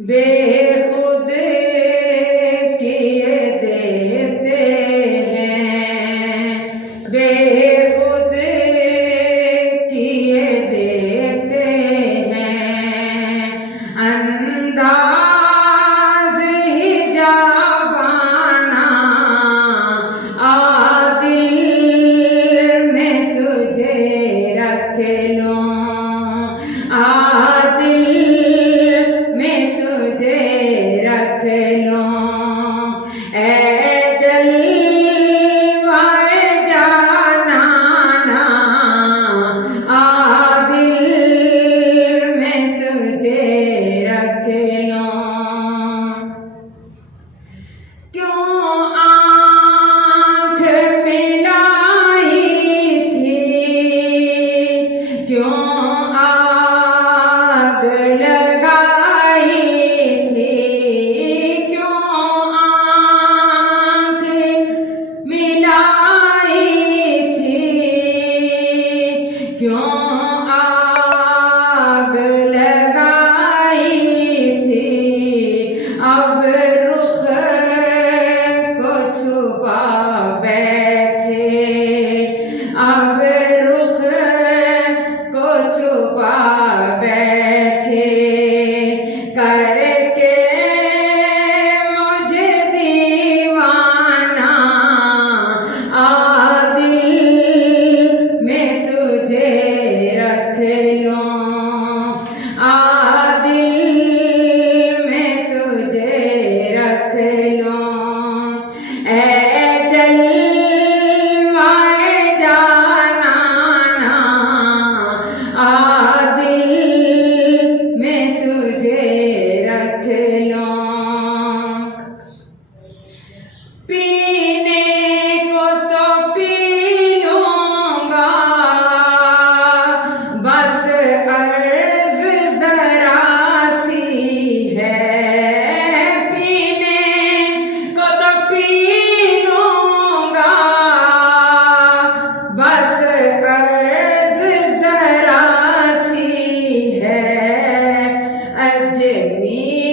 बेखुद किए देते हैं, बेखुद किए देते हैं। अंदाज ही जाबाना आदिल में तुझे रख लूं, आदिल में तुझे रख लूं। ऐ जलवाए जानाना आदिल में तुझे रख लूं। क्यों आँख मिलाई थी, क्यों आग लगाई थी, क्यों आँख मिलाई थी, क्यों आग लगाई थी। अब रुख को छुपा बैठे, अब रुख को छुपा बैठे। करके मुझे दीवाना आदिल में तुझे रख लूं, आदिल में तुझे रख लूं। ऐ जलवाए जानाना आदिल में तुझे रख लूं। पीने को तो पी लूंगा, बस अर्ज जरा सी है। पीने को तो पी लूंगा, बस अर्ज जरा सी है। अजमेर